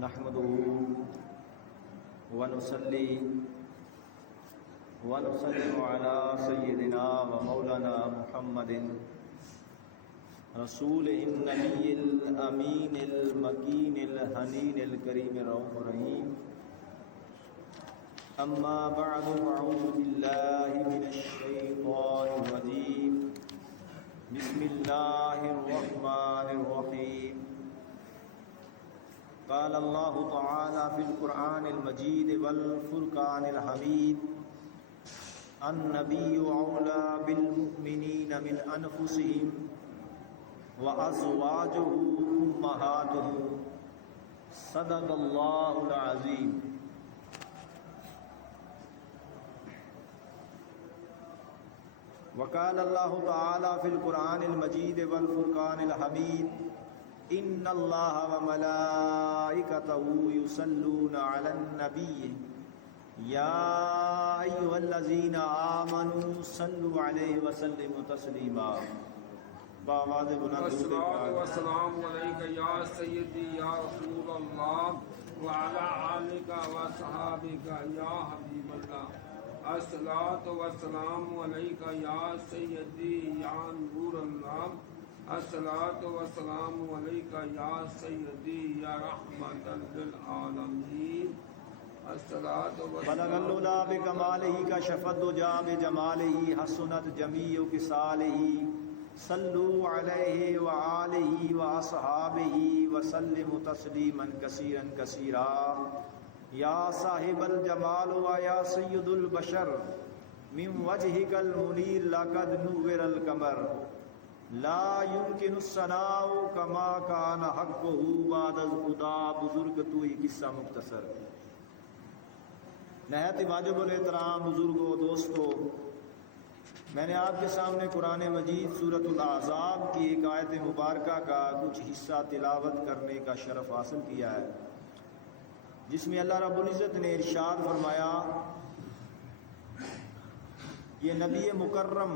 نحمده ونصلي ونسلم على سيدنا ومولانا محمد رسوله النبي الأمين المكين الحنين الكريم الرؤوف الرحيم. أما بعد فأعوذ بالله من الشيطان الرجيم. بسم الله الرحمن الرحيم. قال الله تعالى في القرآن المجيد والفرقان الحميد: النبي أولى بالمؤمنين من أنفسهم وأزواجه أمهاتهم. صدق الله العظيم. وقال الله تعالى في القرآن المجيد والفرقان الحميد: إن الله وملائكته يصلون على النبي يا أيها الذين آمنوا صلوا عليه وسلموا تسليما. بآواز بلند الصلاة والسلام عليك يا سيدي يا رسول الله وعلى آلك وصحابك يا حبيب الله. الصلاة والسلام عليك يا سيدي يا نور الله. الصلاة والسلام عليك يا سيدي يا رحمة للعالمين. بلغ العلا بکمالہ کشف الدجی بجمالہ حسنت جمیع خصالہ. صلوا علیہ وآلہ واصحابہ وسلموا تسلیما کثیرا کثیرا. یا صاحب الجمال و یا سید البشر من وجهک المنیر لقد نور القمر. لا يمكن الثناء كما كان حقه بعد خدا. بزرگ تو ہی قصہ مختصر. نہایت واجب الاحترام بزرگوں دوستوں، میں نے آپ کے سامنے قرآن مجید سورۃ الاحزاب کی ایک آیت مبارکہ کا کچھ حصہ تلاوت کرنے کا شرف حاصل کیا ہے، جس میں اللہ رب العزت نے ارشاد فرمایا: یہ نبی مکرم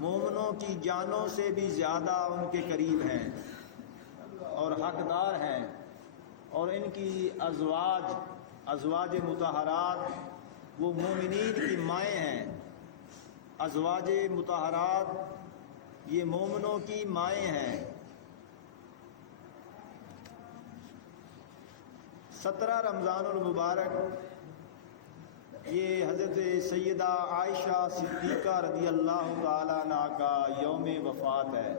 مومنوں کی جانوں سے بھی زیادہ ان کے قریب ہیں اور حقدار ہیں، اور ان کی ازواج مطہرات وہ مومنین کی مائیں ہیں. ازواج مطہرات یہ مومنوں کی مائیں ہیں. 17 رمضان المبارک یہ حضرت سیدہ عائشہ صدیقہ رضی اللہ تعالیٰ عنہ کا یوم وفات ہے.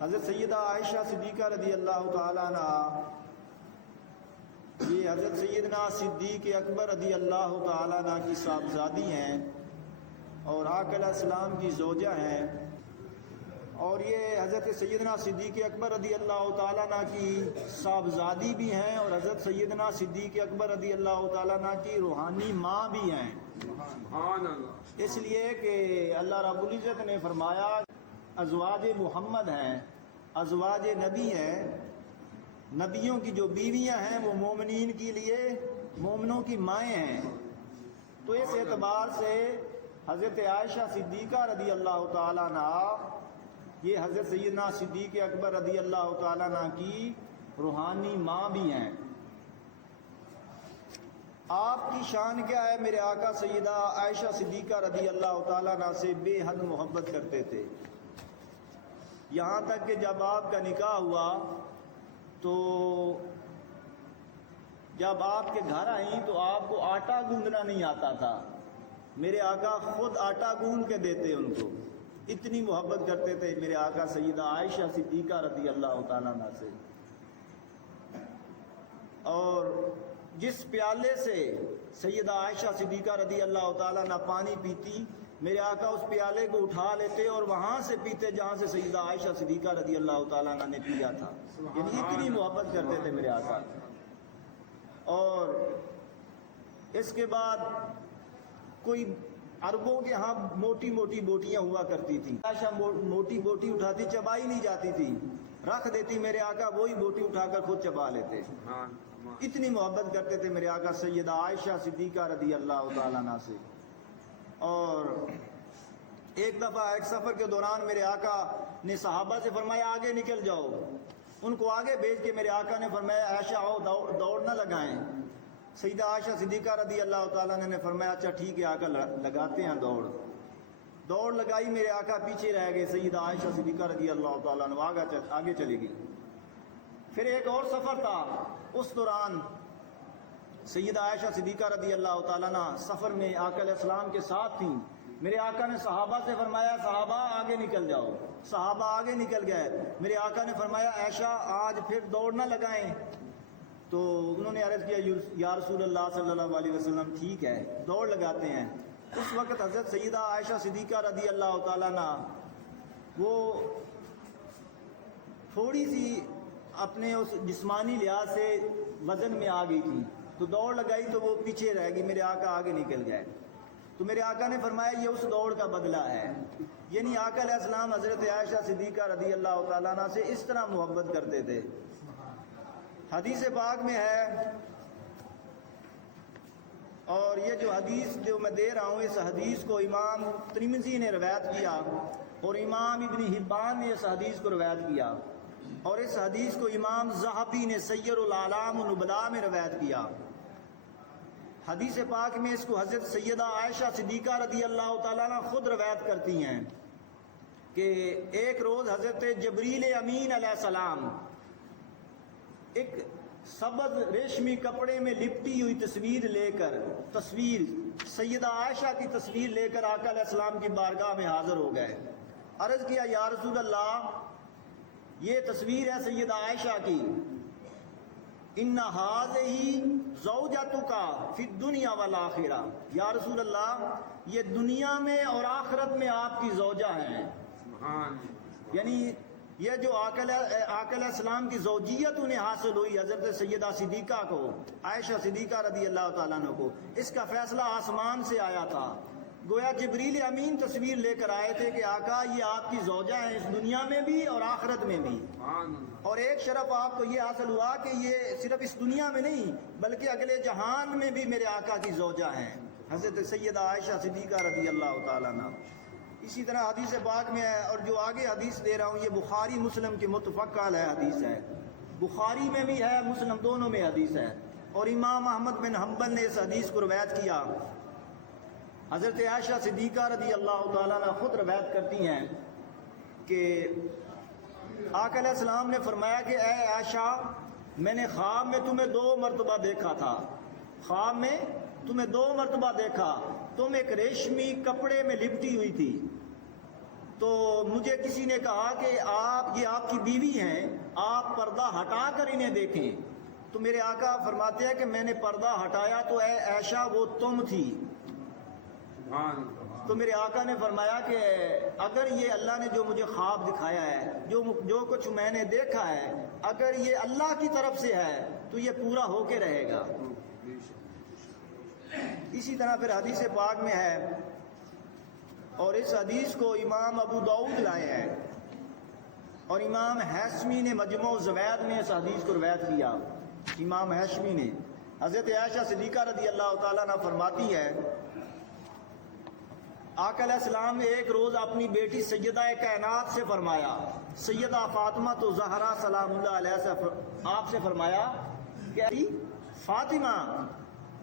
حضرت سیدہ عائشہ صدیقہ رضی اللہ تعالیٰ عنہ یہ حضرت سیدنا صدیق اکبر رضی اللہ تعالیٰ عنہ کی صاحبزادی ہیں اور آقا علیہ السلام کی زوجہ ہیں، اور یہ حضرت سیدنا صدیق اکبر رضی اللہ تعالیٰ عنہ کی صاحبزادی بھی ہیں اور حضرت سیدنا صدیق اکبر رضی اللہ تعالیٰ عنہ کی روحانی ماں بھی ہیں. اس لیے کہ اللہ رب العزت نے فرمایا ازواج محمد ہیں، ازواج نبی ہیں، نبیوں کی جو بیویاں ہیں وہ مومنین کے لیے مومنوں کی مائیں ہیں. تو اس اعتبار سے حضرت عائشہ صدیقہ رضی اللہ تعالیٰ عنہ یہ حضرت سیدنا صدیق اکبر رضی اللہ تعالیٰ عنہ کی روحانی ماں بھی ہیں. آپ کی شان کیا ہے؟ میرے آقا سیدہ عائشہ صدیقہ رضی اللہ تعالیٰ عنہ سے بے حد محبت کرتے تھے، یہاں تک کہ جب آپ کا نکاح ہوا تو جب آپ کے گھر آئیں تو آپ کو آٹا گوندنا نہیں آتا تھا. میرے آقا خود آٹا گوند کے دیتے ان کو، اتنی محبت کرتے تھے میرے آقا سیدہ عائشہ صدیقہ رضی اللہ تعالیٰ عنہ سے. اور جس پیالے سے سیدہ عائشہ صدیقہ رضی اللہ تعالیٰ عنہ پانی پیتی، میرے آقا اس پیالے کو اٹھا لیتے اور وہاں سے پیتے جہاں سے سیدہ عائشہ صدیقہ رضی اللہ تعالیٰ عنہ نے پیا تھا. یعنی اتنی محبت کرتے تھے میرے آقا. اور اس کے بعد کوئی عربوں کے ہاں موٹی موٹی بوٹیاں ہوا کرتی تھیں. عائشہ موٹی بوٹی اٹھاتی، چبائی نہیں جاتی تھی، رکھ دیتی، میرے آقا وہی بوٹی اٹھا کر خود چبا لیتے. اتنی محبت کرتے تھے میرے آقا سیدہ عائشہ صدیقہ رضی اللہ تعالیٰ عنہ سے. اور ایک دفعہ ایک سفر کے دوران میرے آقا نے صحابہ سے فرمایا آگے نکل جاؤ، ان کو آگے بھیج کے میرے آقا نے فرمایا عائشہ آؤ دوڑ نہ لگائیں۔ سیدہ عائشہ صدیقہ رضی اللہ تعالیٰ نے فرمایا اچھا ٹھیک ہے آقا لگاتے ہیں دوڑ لگائی، میرے آقا پیچھے رہ گئے، سیدہ عائشہ صدیقہ رضی اللہ تعالیٰ نے آگے چلے گئی۔ پھر ایک اور سفر تھا، اس دوران سیدہ عائشہ صدیقہ رضی اللہ تعالیٰ عنہ سفر میں آقا علیہ السلام کے ساتھ تھیں۔ میرے آقا نے صحابہ سے فرمایا صحابہ آگے نکل جاؤ، صحابہ آگے نکل گئے۔ میرے آقا نے فرمایا عائشہ آج پھر دوڑ نہ لگائیں، تو انہوں نے عرض کیا یا رسول اللہ صلی اللہ علیہ وسلم ٹھیک ہے دوڑ لگاتے ہیں۔ اس وقت حضرت سیدہ عائشہ صدیقہ رضی اللہ تعالیٰ عنہ وہ تھوڑی سی اپنے اس جسمانی لحاظ سے وزن میں آ گئی تھی، تو دوڑ لگائی تو وہ پیچھے رہ گئی، میرے آقا آگے نکل گئے۔ تو میرے آقا نے فرمایا یہ اس دوڑ کا بدلہ ہے، یعنی آقا علیہ السلام حضرت عائشہ صدیقہ رضی اللہ تعالیٰ عنہ سے اس طرح محبت کرتے تھے۔ حدیث پاک میں ہے، اور یہ جو حدیث جو میں دے رہا ہوں اس حدیث کو امام ترمذی نے روایت کیا، اور امام ابن حبان نے اس حدیث کو روایت کیا، اور اس حدیث کو امام ذہبی نے سیر العلام النبلاء میں روایت کیا۔ حدیث پاک میں اس کو حضرت سیدہ عائشہ صدیقہ رضی اللہ تعالیٰ عنہ خود روایت کرتی ہیں کہ ایک روز حضرت جبریل امین علیہ السلام ایک سبز ریشمی کپڑے میں لپٹی ہوئی تصویر سیدہ عائشہ کی تصویر لے کر آقا علیہ السلام کی بارگاہ میں حاضر ہو گئے۔ عرض کیا یا رسول اللہ یہ تصویر ہے سیدہ عائشہ کی، ان ھذہ زوجتک فی الدنیا والآخرہ، یا رسول اللہ یہ دنیا میں اور آخرت میں آپ کی زوجہ ہیں، یعنی یہ جو آقا علیہ السلام کی زوجیت انہیں حاصل ہوئی حضرت سیدہ صدیقہ کو، عائشہ صدیقہ رضی اللہ تعالیٰ عنہ کو، اس کا فیصلہ آسمان سے آیا تھا۔ گویا جبریل امین تصویر لے کر آئے تھے کہ آقا یہ آپ کی زوجہ ہیں اس دنیا میں بھی اور آخرت میں بھی، اور ایک شرف آپ کو یہ حاصل ہوا کہ یہ صرف اس دنیا میں نہیں بلکہ اگلے جہان میں بھی میرے آقا کی زوجہ ہیں حضرت سیدہ عائشہ صدیقہ رضی اللہ تعالیٰ عنہ۔ اسی طرح حدیث پاک میں ہے، اور جو آگے حدیث دے رہا ہوں یہ بخاری مسلم کی متفق علیہ حدیث ہے، بخاری میں بھی ہے مسلم دونوں میں حدیث ہے، اور امام احمد بن حنبل نے اس حدیث کو روایت کیا۔ حضرت عائشہ صدیقہ رضی اللہ تعالیٰ عنہ خود روایت کرتی ہیں کہ آقا علیہ السلام نے فرمایا کہ اے عائشہ میں نے خواب میں تمہیں 2 مرتبہ دیکھا تھا، خواب میں تمہیں 2 مرتبہ دیکھا، تم ایک ریشمی کپڑے میں لپٹی ہوئی تھی، تو مجھے کسی نے کہا کہ یہ آپ کی بیوی ہیں، آپ پردہ ہٹا کر انہیں دیکھیں، تو میرے آقا فرماتے ہیں کہ میں نے پردہ ہٹایا تو اے عائشہ وہ تم تھی۔ تو میرے آقا نے فرمایا کہ اگر یہ اللہ نے جو مجھے خواب دکھایا ہے، جو کچھ میں نے دیکھا ہے، اگر یہ اللہ کی طرف سے ہے تو یہ پورا ہو کے رہے گا۔ اسی طرح پھر حدیث پاک میں ہے، اور اس حدیث کو امام ابو داؤد لائے ہیں، اور امام ہاشمی نے مجموع الزوائد میں اس حدیث کو روایت کیا۔ امام ہاشمی نے حضرت عائشہ صدیقہ رضی اللہ تعالیٰ عنہ فرماتی ہے آقا علیہ السلام نے ایک روز اپنی بیٹی سیدہ کائنات سے فرمایا، سیدہ فاطمہ تو زہرا سلام اللہ علیہ سے آپ سے فرمایا کہ فاطمہ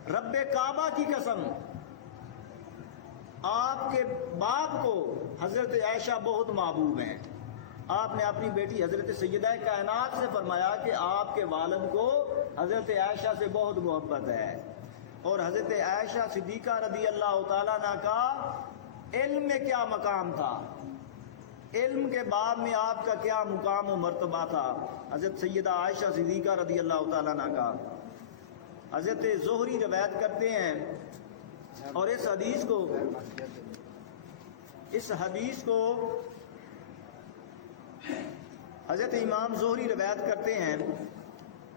رب کعبہ کی قسم آپ کے باپ کو حضرت عائشہ بہت محبوب ہیں۔ آپ نے اپنی بیٹی حضرت سیدہ کائنات سے فرمایا کہ آپ کے والد کو حضرت عائشہ سے بہت محبت ہے، اور حضرت عائشہ صدیقہ رضی اللہ تعالیٰ عنہ کا علم میں کیا مقام تھا، علم کے باب میں آپ کا کیا مقام و مرتبہ تھا حضرت سیدہ عائشہ صدیقہ رضی اللہ تعالیٰ عنہ کا۔ حضرت زہری روایت کرتے ہیں، اور اس حدیث کو حضرت امام زہری روایت کرتے ہیں،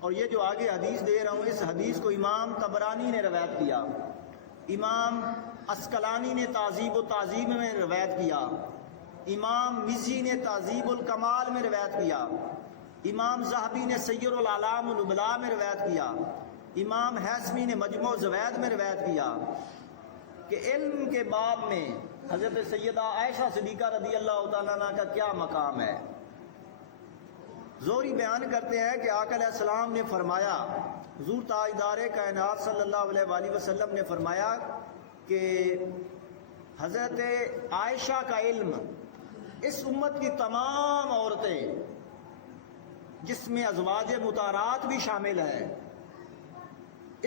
اور یہ جو آگے حدیث دے رہا ہوں اس حدیث کو امام طبرانی نے روایت کیا، امام اسقلانی نے تہذیب و تہذیب میں روایت کیا، امام مزی نے تہذیب الکمال میں روایت کیا، امام ذہبی نے سیر العلام النبلاء میں روایت کیا، امام ہاشمی نے مجموع الزوائد میں روایت کیا کہ علم کے باب میں حضرت سیدہ عائشہ صدیقہ رضی اللہ تعالیٰ عنہ کا کیا مقام ہے؟ زہری بیان کرتے ہیں کہ آقا علیہ السلام نے فرمایا، حضور تاجدار کائنات صلی اللہ علیہ وآلہ وسلم نے فرمایا کہ حضرت عائشہ کا علم اس امت کی تمام عورتیں، جس میں ازواج مطہرات بھی شامل ہے،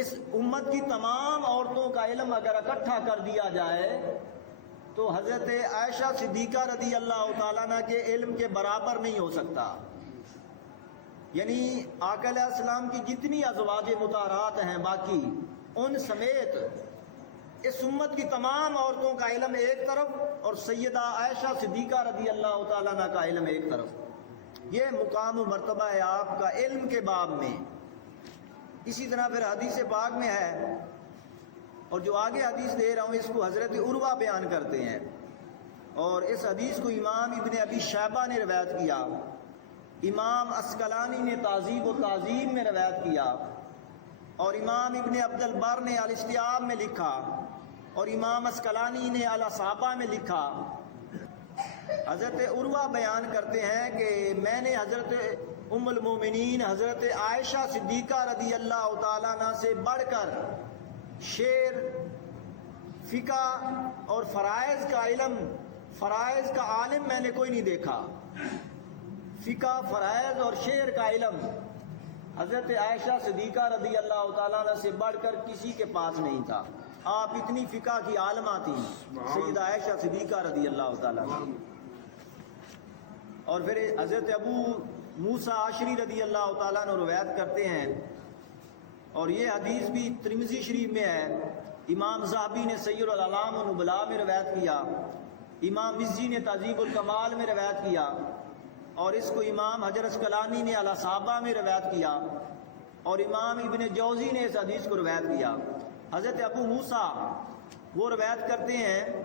اس امت کی تمام عورتوں کا علم اگر اکٹھا کر دیا جائے تو حضرت عائشہ صدیقہ رضی اللہ تعالیٰ عنہ کے علم کے برابر نہیں ہو سکتا۔ یعنی آقا علیہ السلام کی جتنی ازواج مطہرات ہیں باقی ان سمیت اس امت کی تمام عورتوں کا علم ایک طرف اور سیدہ عائشہ صدیقہ رضی اللہ تعالیٰ عنہ کا علم ایک طرف، یہ مقام و مرتبہ ہے آپ کا علم کے باب میں۔ اسی طرح پھر حدیث پاک میں ہے، اور جو آگے حدیث دے رہا ہوں اس کو حضرت عروہ بیان کرتے ہیں، اور اس حدیث کو امام ابن ابی شیبہ نے روایت کیا، امام عسقلانی نے تہذیب و تہذیب میں روایت کیا، اور امام ابن عبد البر نے الاستیاب میں لکھا، اور امام عسقلانی نے الاصابہ میں لکھا۔ حضرت عروہ بیان کرتے ہیں کہ میں نے حضرت ام المومنین حضرت عائشہ صدیقہ رضی اللہ تعالیٰ عنہ سے بڑھ کر شعر، فقہ اور فرائض کا علم، فرائض کا عالم میں نے کوئی نہیں دیکھا۔ فقہ، فرائض اور شعر کا علم حضرت عائشہ صدیقہ رضی اللہ تعالیٰ عنہ سے بڑھ کر کسی کے پاس نہیں تھا۔ آپ اتنی فقہ کی عالمہ تھیں سیدہ عائشہ صدیقہ رضی اللہ تعالیٰ عنہ۔ اور پھر حضرت ابو موسیٰ عاشری رضی اللہ تعالیٰ عنہ روایت کرتے ہیں، اور یہ حدیث بھی ترمذی شریف میں ہے، امام ذہبی نے سیر الاعلام والنبلاء میں روایت کیا، امام مزی نے تہذیب الکمال میں روایت کیا، اور اس کو امام حجر عسقلانی نے الاصابہ میں روایت کیا، اور امام ابن جوزی نے اس حدیث کو روایت کیا۔ حضرت ابو موسیٰ وہ روایت کرتے ہیں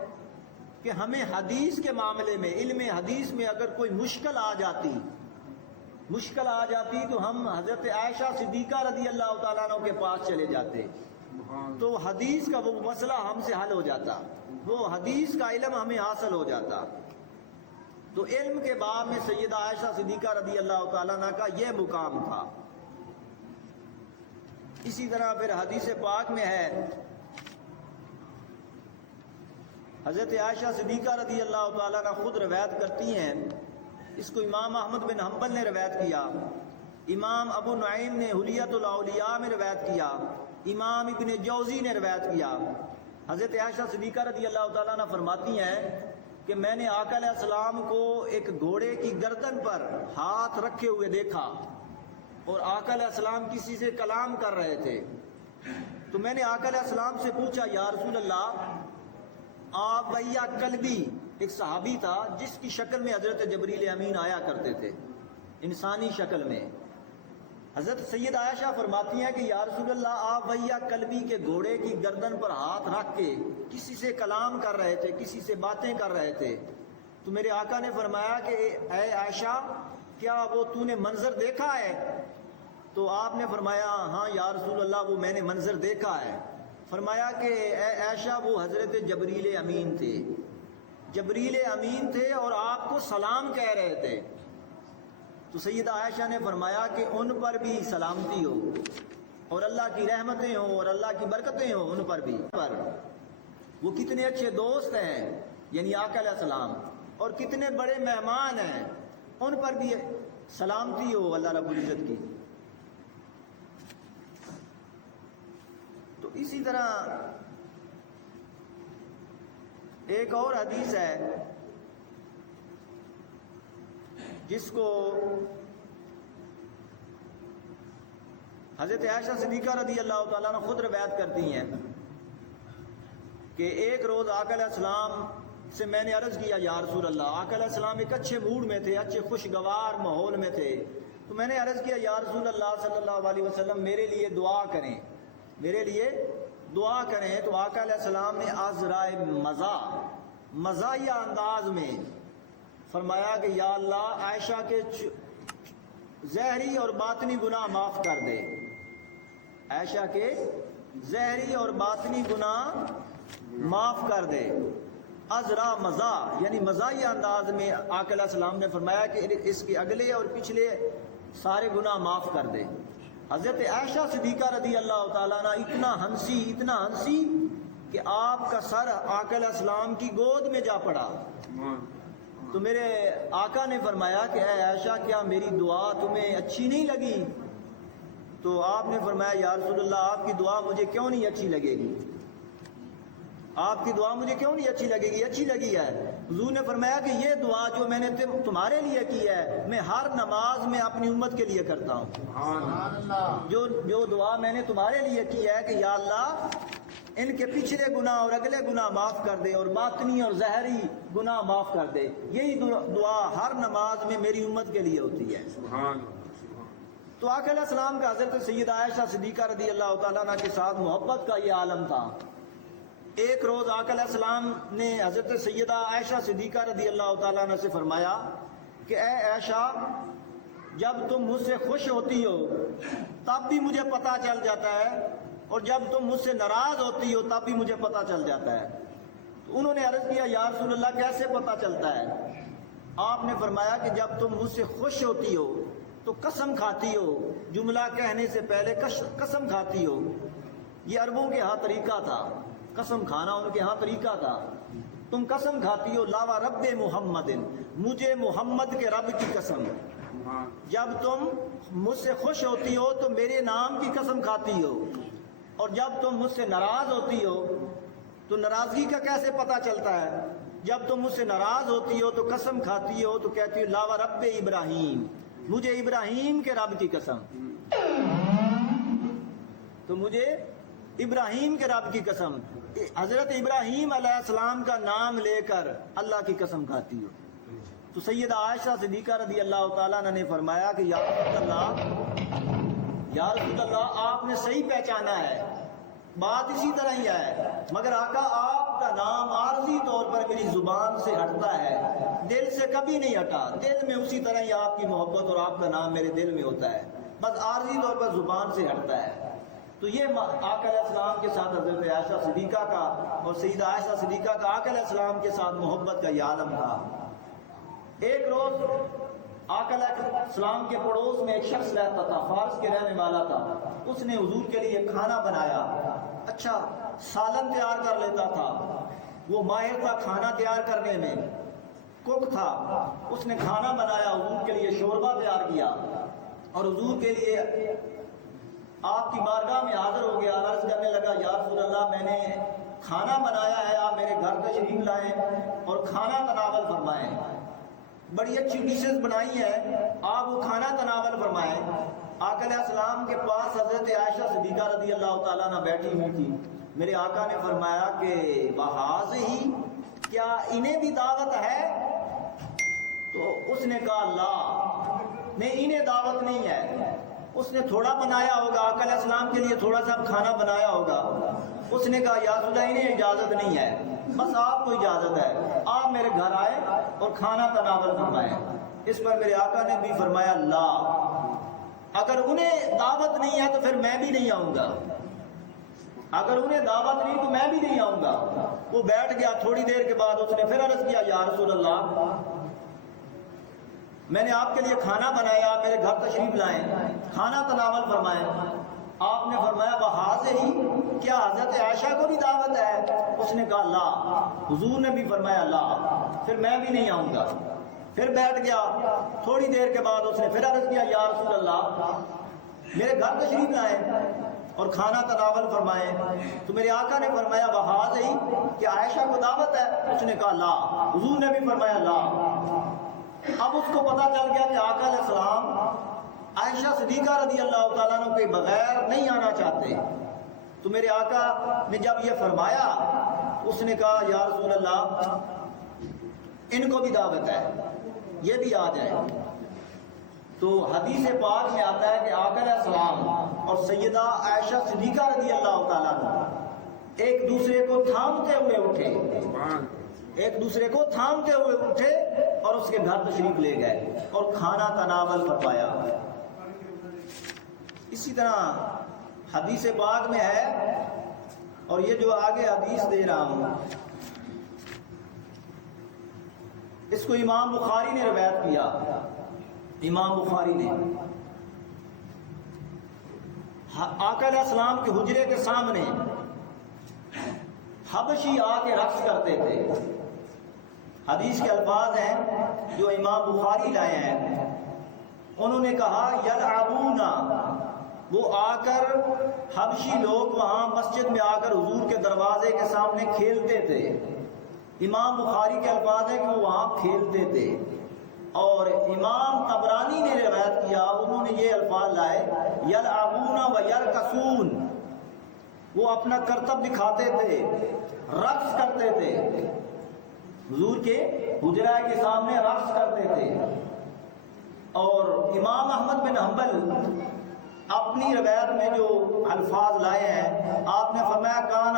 کہ ہمیں حدیث کے معاملے میں، علم حدیث میں اگر کوئی مشکل آ جاتی تو ہم حضرت عائشہ صدیقہ رضی اللہ تعالیٰ عنہ کے پاس چلے جاتے، تو حدیث کا وہ مسئلہ ہم سے حل ہو جاتا، وہ حدیث کا علم ہمیں حاصل ہو جاتا۔ تو علم کے باب میں سیدہ عائشہ صدیقہ رضی اللہ تعالیٰ عنہ کا یہ مقام تھا۔ اسی طرح پھر حدیث پاک میں ہے، حضرت عائشہ صدیقہ رضی اللہ تعالیٰ عنہ خود روایت کرتی ہیں، اس کو امام احمد بن حنبل نے روایت کیا، امام ابو نعیم نے حلیت الاولیاء میں روایت کیا، امام ابن جوزی نے روایت کیا۔ حضرت عائشہ صدیقہ رضی اللہ تعالیٰ عنہ فرماتی ہیں کہ میں نے آقا علیہ السلام کو ایک گھوڑے کی گردن پر ہاتھ رکھے ہوئے دیکھا، اور آقا علیہ السلام کسی سے کلام کر رہے تھے، تو میں نے آقا علیہ السلام سے پوچھا، یا رسول اللہ، آپ ویا کلبی، ایک صحابی تھا جس کی شکل میں حضرت جبریل امین آیا کرتے تھے، انسانی شکل میں۔ حضرت سید عائشہ فرماتی ہیں کہ یا رسول اللہ، آپ ویا کلبی کے گھوڑے کی گردن پر ہاتھ رکھ کے کسی سے کلام کر رہے تھے، کسی سے باتیں کر رہے تھے، تو میرے آقا نے فرمایا کہ اے عائشہ، کیا وہ تو نے منظر دیکھا ہے؟ تو آپ نے فرمایا ہاں یا رسول اللہ، وہ میں نے منظر دیکھا ہے۔ فرمایا کہ اے عائشہ، وہ حضرت جبریل امین تھے، جبریل امین تھے اور آپ کو سلام کہہ رہے تھے۔ تو سیدہ عائشہ نے فرمایا کہ ان پر بھی سلامتی ہو، اور اللہ کی رحمتیں ہوں اور اللہ کی برکتیں ہوں ان پر بھی۔ وہ کتنے اچھے دوست ہیں یعنی آقا علیہ السلام، اور کتنے بڑے مہمان ہیں، ان پر بھی سلامتی ہو اللہ رب العزت کی۔ تو اسی طرح ایک اور حدیث ہے جس کو حضرت عائشہ صدیقہ رضی اللہ تعالیٰ عنہ خود روایت کرتی ہیں کہ ایک روز آقا علیہ السلام سے میں نے عرض کیا، یا رسول اللہ، آقا علیہ السلام ایک اچھے موڈ میں تھے، اچھے خوشگوار ماحول میں تھے، تو میں نے عرض کیا، یا رسول اللہ صلی اللہ علیہ وسلم، میرے لیے دعا کریں، میرے لیے دعا کریں۔ تو آقا علیہ السلام نے عذرائے مزاحیہ انداز میں فرمایا کہ یا اللہ، عائشہ کے ظاہری اور باطنی گناہ معاف کر دے، عائشہ کے ظاہری اور باطنی گناہ معاف کر دے۔ ازرا مزا، یعنی مزاحیہ انداز میں آقا علیہ السلام نے فرمایا کہ اس کے اگلے اور پچھلے سارے گناہ معاف کر دے۔ حضرت عائشہ صدیقہ رضی اللہ تعالیٰ عنہ اتنا ہنسی کہ آپ کا سر آقا علیہ السلام کی گود میں جا پڑا۔ تو میرے آقا نے فرمایا کہ اے عائشہ کیا میری دعا تمہیں اچھی نہیں لگی؟ تو آپ نے فرمایا یا رسول اللہ آپ کی دعا مجھے کیوں نہیں اچھی لگے گی؟ آپ کی دعا مجھے کیوں نہیں اچھی لگے گی؟ اچھی لگی ہے۔ حضور نے فرمایا کہ یہ دعا جو میں نے تمہارے لیے کی ہے میں ہر نماز میں اپنی امت کے لیے کرتا ہوں۔ جو دعا میں نے تمہارے لیے کی ہے کہ یا اللہ ان کے پچھلے گناہ اور اگلے گناہ معاف کر دے اور باطنی اور ظاہری گناہ معاف کر دے، یہی دعا ہر نماز میں میری امت کے لیے ہوتی ہے۔ تو آقا علیہ السلام کا حضرت سیدہ عائشہ صدیقہ رضی اللہ تعالیٰ عنہ کے ساتھ محبت کا یہ عالم تھا۔ ایک روز آقا علیہ السلام نے حضرت سیدہ عائشہ صدیقہ رضی اللہ تعالیٰ عنہ سے فرمایا کہ اے عائشہ جب تم مجھ سے خوش ہوتی ہو تب بھی مجھے پتہ چل جاتا ہے، اور جب تم مجھ سے ناراض ہوتی ہو تب بھی مجھے پتہ چل جاتا ہے۔ تو انہوں نے عرض کیا یا رسول اللہ کیسے پتہ چلتا ہے؟ آپ نے فرمایا کہ جب تم مجھ سے خوش ہوتی ہو تو قسم کھاتی ہو، جملہ کہنے سے پہلے قسم کھاتی ہو۔ یہ عربوں کے ہاں طریقہ تھا، قسم کھانا ان کے ہاں طریقہ تھا۔ تم قسم کھاتی ہو لا و رب محمد، مجھے محمد کے رب کی قسم۔ جب تم مجھ سے خوش ہوتی ہو تو میرے نام کی قسم کھاتی ہو، اور جب تم مجھ سے ناراض ہوتی ہو تو ناراضگی کا کیسے پتہ چلتا ہے؟ جب تم مجھ سے ناراض ہوتی ہو تو قسم کھاتی ہو تو کہتی ہو لا و رب ابراہیم، مجھے ابراہیم کے رب کی قسم، تو مجھے ابراہیم کے رب کی قسم، حضرت ابراہیم علیہ السلام کا نام لے کر اللہ کی قسم کھاتی ہو۔ تو سیدہ عائشہ صدیقہ رضی اللہ تعالیٰ عنہ نے فرمایا کہ یا رسول اللہ آپ نے صحیح پہچانا ہے، بات اسی طرح ہی ہے، مگر آقا آپ کا نام عارضی طور پر میری زبان سے ہٹتا ہے، دل سے کبھی نہیں ہٹا، دل میں اسی طرح ہی آپ کی محبت اور آپ کا نام میرے دل میں ہوتا ہے، بس عارضی طور پر زبان سے ہٹتا ہے۔ تو یہ آقا علیہ السلام کے ساتھ حضرت عائشہ صدیقہ کا اور سیدہ عائشہ صدیقہ کا آقا علیہ السلام کے ساتھ محبت کا یہ عالم تھا۔ ایک روز آقا علیہ السلام کے پڑوس میں ایک شخص رہتا تھا، فارس کے رہنے والا تھا۔ اس نے حضور کے لیے کھانا بنایا، اچھا سالن تیار کر لیتا تھا، وہ ماہر تھا کھانا تیار کرنے میں، کوک تھا۔ اس نے کھانا بنایا، حضور کے لیے شوربہ تیار کیا، اور حضور کے لیے آپ کی بارگاہ میں حاضر ہو گیا، عرض کرنے لگا یا رسول اللہ میں نے کھانا بنایا ہے، آپ میرے گھر تشریف لائیں اور کھانا تناول فرمائیں، بڑی اچھی ڈشز بنائی ہیں، آپ وہ کھانا تناول فرمائیں۔ آقا علیہ السلام کے پاس حضرت عائشہ صدیقہ رضی اللہ تعالیٰ عنہ بیٹھی ہوئی تھی۔ میرے آقا نے فرمایا کہ بہاز ہی کیا انہیں بھی دعوت ہے؟ تو اس نے کہا لا، نہیں انہیں دعوت نہیں ہے۔ اس نے تھوڑا بنایا ہوگا، آقا علیہ السلام کے لیے تھوڑا سا کھانا بنایا ہوگا۔ اس نے کہا یا رسول اللہ انہیں اجازت نہیں ہے، بس آپ کو اجازت ہے، آپ میرے گھر آئے اور کھانا تناول فرمائیں۔ اس پر میرے آقا نے بھی فرمایا لا، اگر انہیں دعوت نہیں ہے تو پھر میں بھی نہیں آؤں گا، اگر انہیں دعوت نہیں تو میں بھی نہیں آؤں گا۔ وہ بیٹھ گیا، تھوڑی دیر کے بعد اس نے پھر عرض کیا یا رسول اللہ میں نے آپ کے لیے کھانا بنایا، آپ میرے گھر تشریف لائیں، کھانا تناول فرمائیں۔ آپ نے فرمایا بہاز ہی کیا حضرت عائشہ کو بھی دعوت ہے؟ اس نے کہا لا، حضور نے بھی فرمایا لا، پھر میں بھی نہیں آؤں گا۔ پھر بیٹھ گیا، تھوڑی دیر کے بعد اس نے پھر عرض کیا یا رسول اللہ میرے گھر تشریف لائیں اور کھانا تناول فرمائیں۔ تو میرے آقا نے فرمایا بہاز ہی کہ عائشہ کو دعوت ہے؟ اس نے کہا لا، حضور نے بھی فرمایا لا۔ اب اس کو پتا چل گیا کہ آقا علیہ السلام عائشہ صدیقہ رضی اللہ تعالیٰ عنہ کے بغیر نہیں آنا چاہتے۔ تو میرے آقا نے جب یہ فرمایا اس نے کہا یا رسول اللہ ان کو بھی دعوت ہے، یہ بھی آ جائے۔ تو حدیث پاک میں آتا ہے کہ آقا علیہ السلام اور سیدہ عائشہ صدیقہ رضی اللہ تعالیٰ عنہ ایک دوسرے کو تھامتے ہوئے اٹھے، ایک دوسرے کو تھامتے ہوئے اٹھے اور اس کے گھر تشریف لے گئے اور کھانا تناول فرمایا۔ اسی طرح حدیث پاک میں ہے، اور یہ جو آگے حدیث دے رہا ہوں اس کو امام بخاری نے روایت کیا. امام بخاری نے آقا علیہ السلام کے حجرے کے سامنے حبشی آ کے رقص کرتے تھے. حدیث کے الفاظ ہیں جو امام بخاری لائے ہیں. انہوں نے کہا یلعبون، وہ آ کر حبشی لوگ وہاں مسجد میں آ کر حضور کے دروازے کے سامنے کھیلتے تھے. امام بخاری کے الفاظ ہیں کہ وہ وہاں کھیلتے تھے. اور امام طبرانی نے روایت کیا، انہوں نے یہ الفاظ لائے یلعبون و یرقصون، وہ اپنا کرتب دکھاتے تھے، رقص کرتے تھے، حضور کے حجرہ کے سامنے رقص کرتے تھے. اور امام احمد بن حنبل اپنی روایت میں جو الفاظ لائے ہیں، آپ نے فرمایا کان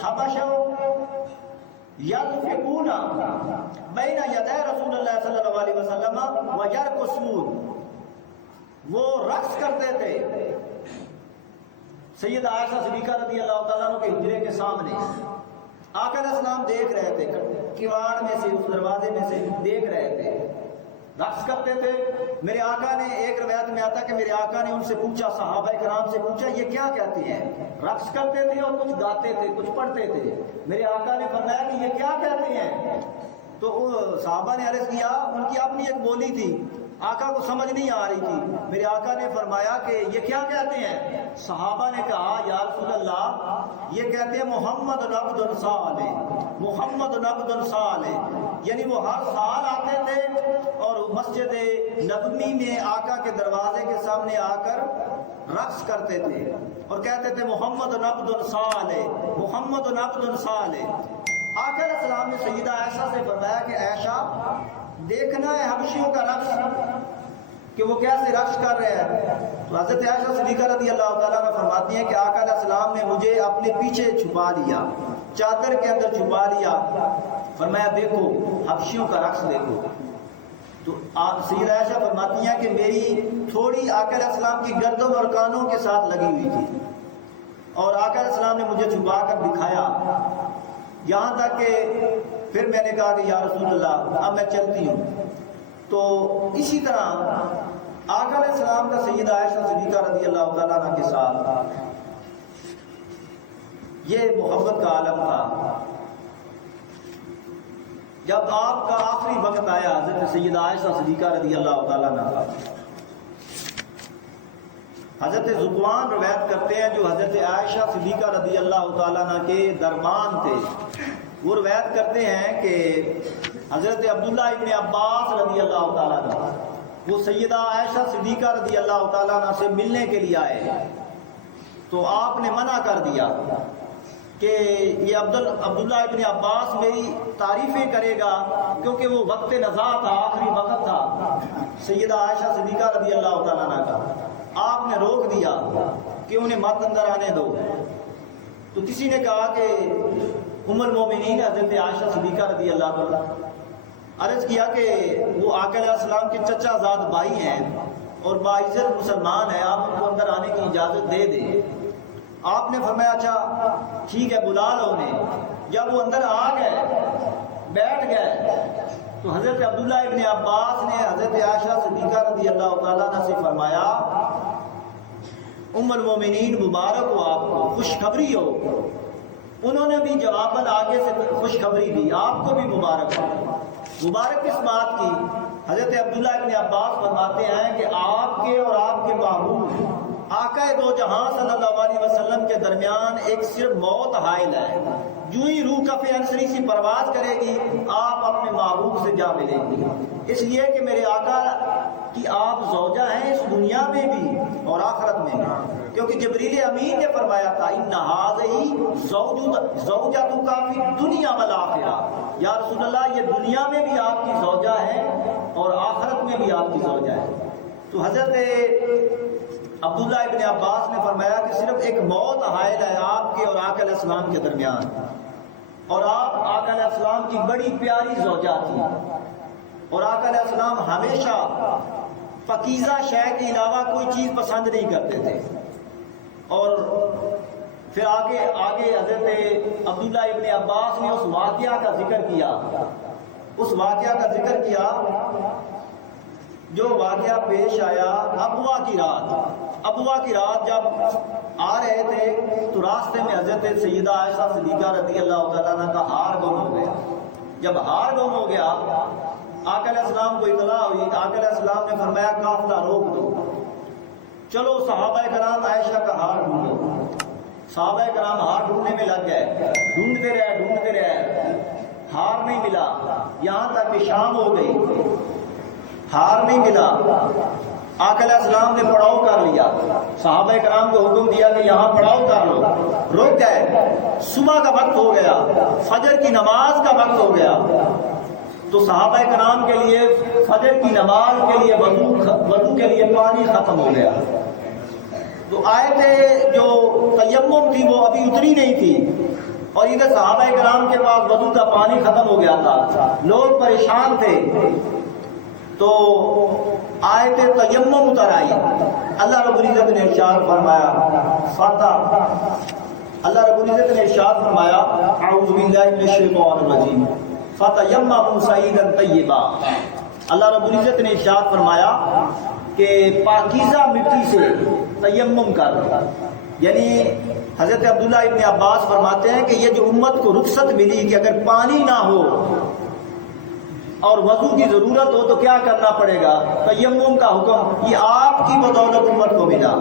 حبشو یلفقون بین یدی رسول اللہ صلی اللہ علیہ وسلم ویرقصون، وہ رقص کرتے تھے سید عائشہ صدیقہ رضی اللہ تعالیٰ عنہ کے حجرے کے سامنے. آقا علیہ السلام دیکھ رہے تھے، کواڑ میں سے اس دروازے میں سے دیکھ رہے تھے، رقص کرتے تھے. میرے آقا نے، ایک روایت میں آتا کہ میرے آقا نے ان سے پوچھا، صحابہ کرام سے پوچھا یہ کیا کہتے ہیں؟ رقص کرتے تھے اور کچھ گاتے تھے، کچھ پڑھتے تھے. میرے آقا نے فرمایا کہ یہ کیا کہتے ہیں؟ تو صحابہ نے عرض کیا، ان کی اپنی ایک بولی تھی، آقا کو سمجھ نہیں آ رہی تھی. میرے آقا نے فرمایا کہ یہ کیا کہتے ہیں؟ صحابہ نے کہا یا رسول اللہ یہ کہتے ہیں محمد عبد صالح، محمد عبد صالح. یعنی وہ ہر سال آتے تھے اور مسجد نبوی میں آقا کے دروازے کے سامنے آ کر رقص کرتے تھے اور کہتے تھے محمد عبد صالح، محمد عبد صالح. آقا علیہ السلام نے سیدہ عائشہ سے فرمایا کہ عائشہ دیکھنا ہے حبشیوں کا رقص کہ وہ کیسے رقص کر رہے ہیں. تو حضرت عائشہ صدیقہ رضی اللہ تعالیٰ عنہ فرماتی ہیں کہ آقا علیہ السلام نے مجھے اپنے پیچھے چھپا لیا، چادر کے اندر چھپا لیا. فرمایا دیکھو حبشیوں کا رقص دیکھو. تو سیدہ عائشہ فرماتی ہیں کہ میری تھوڑی آقا علیہ السلام کی گردن اور کانوں کے ساتھ لگی ہوئی تھی اور آقا علیہ السلام نے مجھے چھپا کر دکھایا، یہاں تک کہ پھر میں نے کہا کہ یا رسول اللہ اب میں چلتی ہوں. تو اسی طرح آقا علیہ السلام کا سیدہ عائشہ صدیقہ رضی اللہ تعالیٰ عنہ کے ساتھ یہ محبت کا عالم تھا. جب آپ کا آخری وقت آیا حضرت سیدہ عائشہ صدیقہ رضی اللہ تعالیٰ عنہ کا، حضرت ذکوان روایت کرتے ہیں جو حضرت عائشہ صدیقہ رضی اللہ تعالیٰ عنہ کے دربان تھے. وہ روایت کرتے ہیں کہ حضرت عبداللہ ابن عباس رضی اللہ تعالیٰ عنہ وہ سیدہ عائشہ صدیقہ رضی اللہ تعالیٰ عنہ سے ملنے کے لیے آئے. تو آپ نے منع کر دیا کہ یہ عبداللہ ابن عباس میری تعریفیں کرے گا، کیونکہ وہ وقت نزاع تھا، آخری وقت تھا سیدہ عائشہ صدیقہ رضی اللہ تعالیٰ عنہ کا. آپ نے روک دیا کہ انہیں مت اندر آنے دو. تو کسی نے کہا کہ ام المومنین حضرت عائشہ صدیقہ رضی اللہ تعالیٰ عرض کیا کہ وہ آقا علیہ السلام کے چچا زاد بھائی ہیں اور باعزت مسلمان ہیں، آپ ان کو اندر آنے کی اجازت دے دیں. آپ نے فرمایا اچھا ٹھیک ہے بلا لو انہیں. جب وہ اندر آ گئے بیٹھ گئے تو حضرت عبداللہ ابن عباس نے حضرت عائشہ صدیقہ رضی اللہ تعالیٰ عنہ سے فرمایا ام المومنین مبارک ہو، آپ کو خوشخبری ہو. انہوں نے بھی جواباً آگے سے خوشخبری دی، آپ کو بھی مبارک ہو. مبارک کس بات کی؟ حضرت عبداللہ ابن عباس فرماتے ہیں کہ آپ کے اور آپ کے محبوب آقا دو جہاں صلی اللہ علیہ وسلم کے درمیان ایک صرف موت حائل ہے. جو ہی روح کف انصری سی پرواز کرے گی آپ اپنے محبوب سے جا ملیں گی. اس لیے کہ میرے آقا کی آپ زوجہ ہیں اس دنیا میں بھی اور آخرت میں بھی، کیونکہ جبریل امین نے فرمایا تھا ان ھذہ زوجتک فی الدنیا والآخرہ، یا رسول اللہ یہ دنیا میں بھی آپ کی زوجہ ہے اور آخرت میں بھی آپ کی زوجہ ہے. تو حضرت عبداللہ ابن عباس نے فرمایا کہ صرف ایک موت حائل ہے آپ کے اور آقا علیہ السلام کے درمیان، اور آپ آقا علیہ السلام کی بڑی پیاری زوجہ تھی اور آقا علیہ السلام ہمیشہ پاکیزہ شے کے علاوہ کوئی چیز پسند نہیں کرتے تھے. اور پھر آگے حضرت عبداللہ ابن عباس نے اس واقعہ کا ذکر کیا اس واقعہ کا ذکر کیا جو واقعہ پیش آیا ابوا کی رات جب آ رہے تھے تو راستے میں حضرت سیدہ عائشہ صدیقہ رضی اللہ تعالیٰ عنہ کا ہار گم ہو گیا. جب ہار گم ہو گیا آقا علیہ السلام کو اطلاع ہوئی. آقا علیہ السلام نے فرمایا قافلہ روک دو, چلو صحابہ کرام عائشہ کا ہار ڈھونڈو. صحابہ کرام ہار ڈھونڈنے میں لگ گئے, ڈھونڈتے رہے, ہار نہیں ملا. یہاں تک کہ شام ہو گئی, ہار نہیں ملا. آقا علیہ السلام نے پڑاؤ کر لیا, صحابہ کرام کو حکم دیا کہ یہاں پڑاؤ کر لو. رک گئے. صبح کا وقت ہو گیا, فجر کی نماز کا وقت ہو گیا. تو صحابہ کرام کے لیے فجر کی نماز کے لیے وضو کے لیے پانی ختم ہو گیا. تو آئے تھے جو تیمم تھی وہ ابھی اتری نہیں تھی, اور ادھر صحابہ کرام کے پاس وضو کا پانی ختم ہو گیا تھا. لوگ پریشان تھے. تو آیت تیمم اتر آئی. اللہ رب العزت نے ارشاد فرمایا اعوذ باللہ من الشیطان الرجیم فتیمموا صعیدا طیبا. اللہ رب العزت نے ارشاد فرمایا کہ پاکیزہ مٹی سے تیمم کر. یعنی حضرت عبداللہ ابن عباس فرماتے ہیں کہ یہ جو امت کو رخصت ملی کہ اگر پانی نہ ہو اور وضو کی ضرورت ہو تو کیا کرنا پڑے گا, تیمم کا حکم یہ آپ کی بدولت امت کو ملا.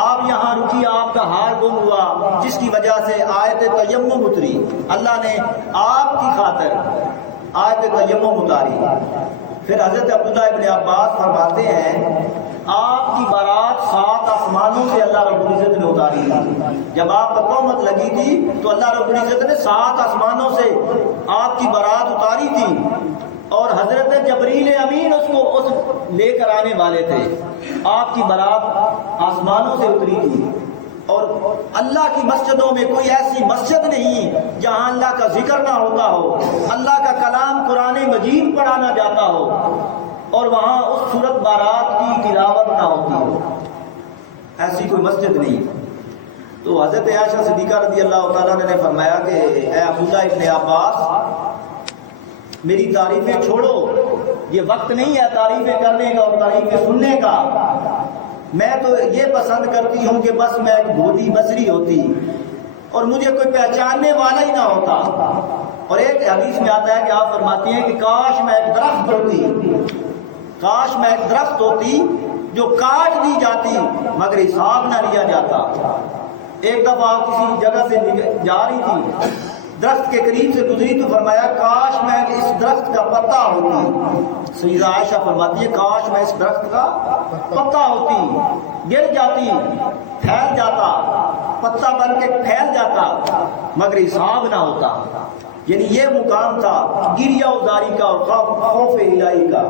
آپ یہاں رکی, آپ کا ہار گم ہوا, جس کی وجہ سے آیت تیمم اتری. اللہ نے آپ کی خاطر آیت تیمم اتاری. پھر حضرت عبداللہ ابن عباس فرماتے ہیں آپ کی بارات 7 آسمانوں سے اللہ رب العزت نے اتاری. جب آپ پر تہمت لگی تھی تو اللہ رب العزت نے 7 آسمانوں سے آپ کی بارات اتاری تھی, اور حضرت جبریل امین اس لے کر آنے والے تھے. آپ کی بارات آسمانوں سے اتری تھی. اور اللہ کی مسجدوں میں کوئی ایسی مسجد نہیں جہاں اللہ کا ذکر نہ ہوتا ہو, اللہ کا کلام قرآن مجید پڑھانا جاتا ہو, اور وہاں اس سورت بارات کی تلاوت نہ ہوتی ہو. ایسی کوئی مسجد نہیں. تو حضرت عائشہ صدیقہ رضی اللہ تعالیٰ نے فرمایا کہ اے عبداللہ ابن عباس, میری تعریفیں چھوڑو, یہ وقت نہیں ہے تعریفیں کرنے کا اور تعریفیں سننے کا. میں تو یہ پسند کرتی ہوں کہ بس میں ایک بھولی بصری ہوتی اور مجھے کوئی پہچاننے والا ہی نہ ہوتا. اور ایک حدیث میں آتا ہے کہ آپ فرماتی ہیں کہ کاش میں ایک درخت ہوتی جو کاٹ دی جاتی مگر حساب نہ لیا جاتا. ایک دفعہ آپ کسی جگہ سے جا رہی تھی, درخت کے قریب سے گزری تو فرمایا کاش میں اس درخت کا پتا ہوتی. سیدہ عائشہ فرماتی ہے کاش میں اس درخت کا پتا ہوتی, گر جاتی, پھیل جاتا, پتا بن کے پھیل جاتا مگر حساب نہ ہوتا. یعنی یہ مقام تھا گریہ ازاری کا اور خوف الہی کا.